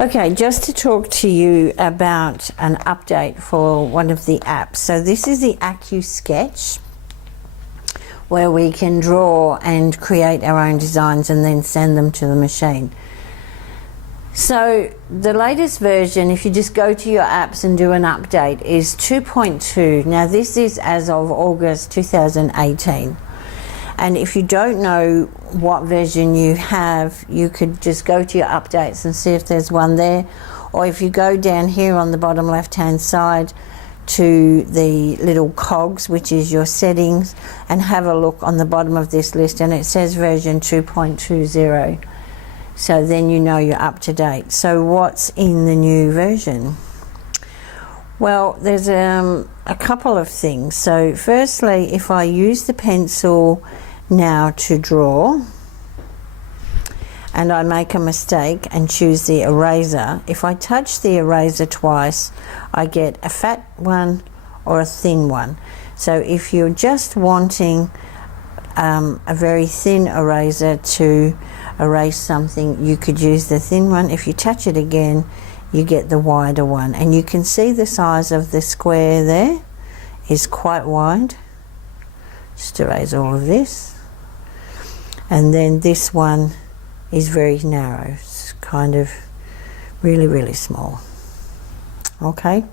Okay, just to talk to you about an update for one of the apps. So this is the AcuSketch, where we can draw and create our own designs and then send them to the machine. So the latest version, if you just go to your apps and do an update, is 2.2. Now this is as of August 2018. And if you don't know what version you have, you could just go to your updates and see if there's one there. Or if you go down here on the bottom left hand side to the little cogs, which is your settings, and have a look on the bottom of this list, and it says version 2.20. So then you know you're up to date. So what's in the new version? Well, there's a couple of things. So firstly, if I use the pencil now to draw and I make a mistake and choose the eraser, if I touch the eraser twice, I get a fat one or a thin one. So if you're just wanting a very thin eraser to erase something, you could use the thin one. If you touch it again, you get the wider one, and you can see the size of the square there is quite wide. Just erase all of this. And then this one is very narrow. It's kind of really small. Okay,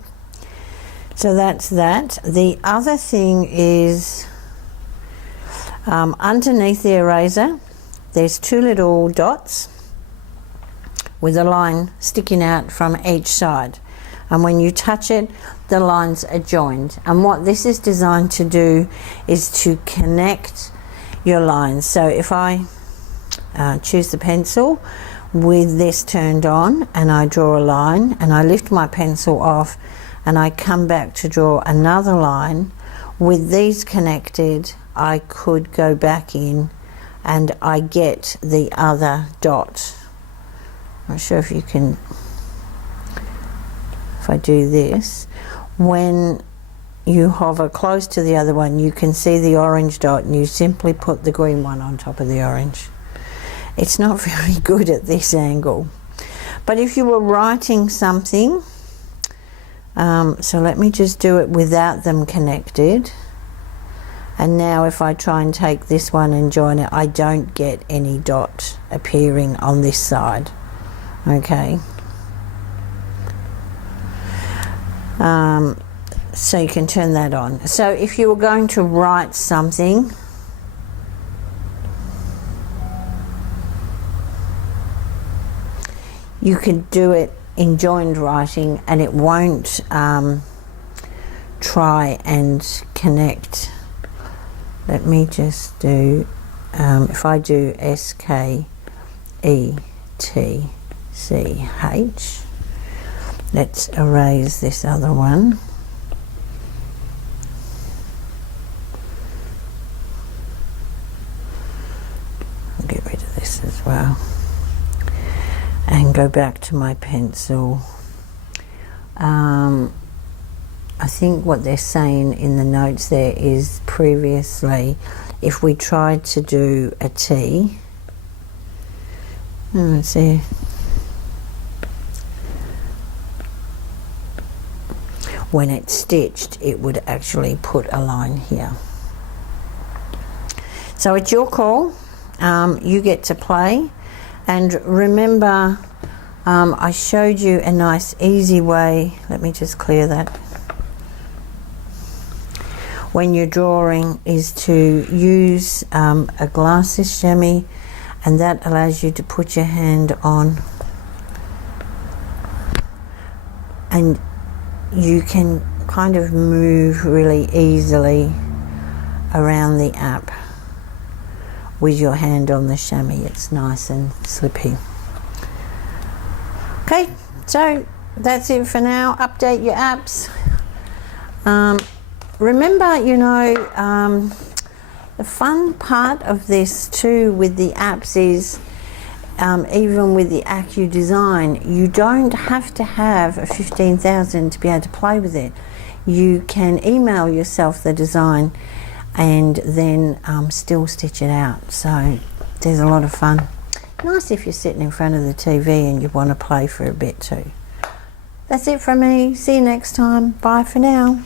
so that's that. The other thing is underneath the eraser there's two little dots with a line sticking out from each side, and when you touch it the lines are joined, and what this is designed to do is to connect your lines. So if I choose the pencil with this turned on and I draw a line and I lift my pencil off and I come back to draw another line, with these connected I could go back in and I get the other dot. I'm not sure if you can, if I do this, when you hover close to the other one you can see the orange dot, and you simply put the green one on top of the orange. It's not very good at this angle, but if you were writing something, so let me just do it without them connected. And now if I try and take this one and join it, I don't get any dot appearing on this side. Okay. So you can turn that on. So if you were going to write something, you could do it in joined writing and it won't try and connect. Let me just do, if I do SKETCH, let's erase this other one. I'll get rid of this as well. And go back to my pencil. I think what they're saying in the notes there is previously if we tried to do a T, let's see, when it's stitched it would actually put a line here. So it's your call, you get to play. And remember, I showed you a nice easy way, let me just clear that, when you're drawing, is to use a glasses chamois, and that allows you to put your hand on and you can kind of move really easily around the app with your hand on the chamois. It's nice and slippy. Okay, so that's it for now. Update your apps. Remember, you know, the fun part of this too with the apps is even with the Acu Design, you don't have to have a 15,000 to be able to play with it. You can email yourself the design and then still stitch it out. So there's a lot of fun. Nice if you're sitting in front of the TV and you want to play for a bit too. That's it from me. See you next time. Bye for now.